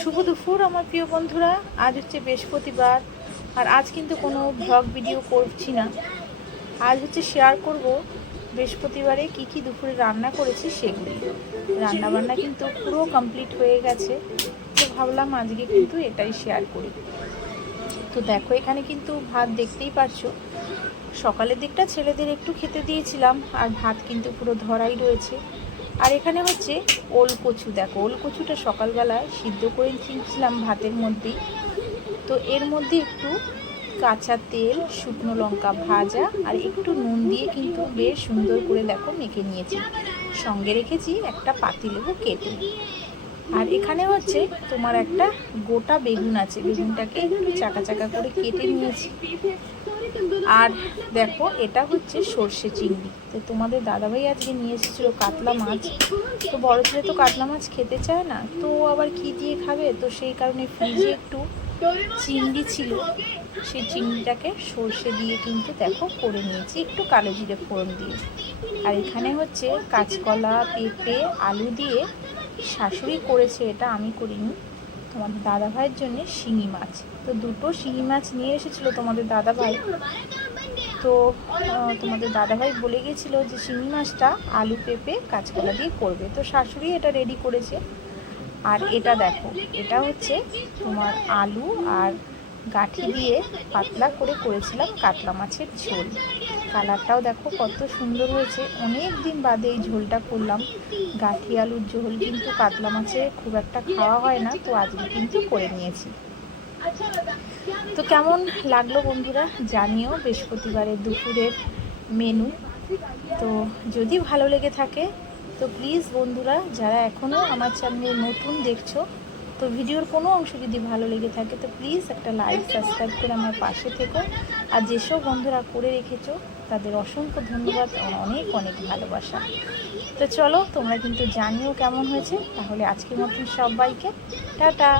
শুভ দুপুর আমার প্রিয় বন্ধুরা। আজ হচ্ছে বৃহস্পতিবার, আর আজ কিন্তু কোনো ব্লগ ভিডিও করছি না। আজ হচ্ছে শেয়ার করব বৃহস্পতিবারে কি কি দুপুরে রান্না করেছি সেগুলি। রান্নাবান্না কিন্তু পুরো কমপ্লিট হয়ে গেছে, তো ভাবলাম আজকে কিন্তু এটাই শেয়ার করি। তো দেখো, এখানে কিন্তু ভাত দেখতেই পারছো। সকালের দিকটা ছেলেদের একটু খেতে দিয়েছিলাম, আর ভাত কিন্তু পুরো ধরাই রয়েছে। আর এখানে হচ্ছে ওল কচু। দেখো, ওল কচুটা সকালবেলায় সিদ্ধ করে নিয়েছিলাম ভাতের মধ্যেই। তো এর মধ্যে একটু কাঁচা তেল, শুকনো লঙ্কা ভাজা আর একটু নুন দিয়ে কিন্তু বেশ সুন্দর করে দেখো মেখে নিয়েছি। সঙ্গে রেখেছি একটা পাতিলেবু কেটে। আর এখানে হচ্ছে তোমার একটা গোটা বেগুন আছে, বেগুনটাকে একটু চাকা চাকা করে কেটে নিয়েছি। আর দেখো, এটা হচ্ছে সর্ষে চিংড়ি। তো তোমাদের দাদাভাই আজকে নিয়ে এসেছিলো কাতলা মাছ। তো বড় ছেলে তো কাতলা মাছ খেতে চায় না, তো আবার কি দিয়ে খাবে, তো সেই কারণে ফ্রিজে একটু চিংড়ি ছিল, সেই চিংড়িটাকে সর্ষে দিয়ে কিন্তু দেখো করে নিয়েছি, একটু কালো জিরে ফোড়ন দিয়ে। আর এখানে হচ্ছে কাঁচকলা, পেঁপে, আলু দিয়ে শাশুড়ি করেছে, এটা আমি করিনি। তোমাদের দাদাভাইয়ের জন্য শিঙি মাছ, তো দুটো শিঙি মাছ নিয়ে এসেছিলো তোমাদের দাদাভাই। তো তোমাদের দাদাভাই বলে গেছিলো যে শিঙি মাছটা আলু, পেঁপে, কাঁচকলা দিয়ে করবে, তো শাশুড়ি এটা রেডি করেছে। আর এটা দেখো, এটা হচ্ছে তোমার আলু আর গাঁঠি দিয়ে পাতলা করে করেছিলাম কাতলা মাছের ঝোল। কালারটাও দেখো কত সুন্দর হয়েছে। অনেক দিন বাদে এই ঝোলটা করলাম। গাঁঠি আলুর ঝোল কিন্তু কাতলা মাছে খুব একটা খাওয়া হয় না, তো আজকে কিন্তু করে নিয়েছি। তো কেমন লাগলো বন্ধুরা জানিও বৃহস্পতিবারের দুপুরের মেনু। তো যদি ভালো লেগে থাকে তো প্লিজ বন্ধুরা, যারা এখনও আমার চ্যানেলে নতুন দেখছো, তো ভিডিওর কোনো অংশ যদি ভালো লেগে থাকে তো প্লিজ একটা লাইক, সাবস্ক্রাইব করে আমার পাশে থেকো। আর যেসব বন্ধুরা করে রেখেছো তাদের অসংখ্য ধন্যবাদ, অনেক অনেক ভালোবাসা। তো চলো, তোমরা কিন্তু জানিও কেমন হয়েছে। তাহলে আজকের মতন সবাইকে টাটা।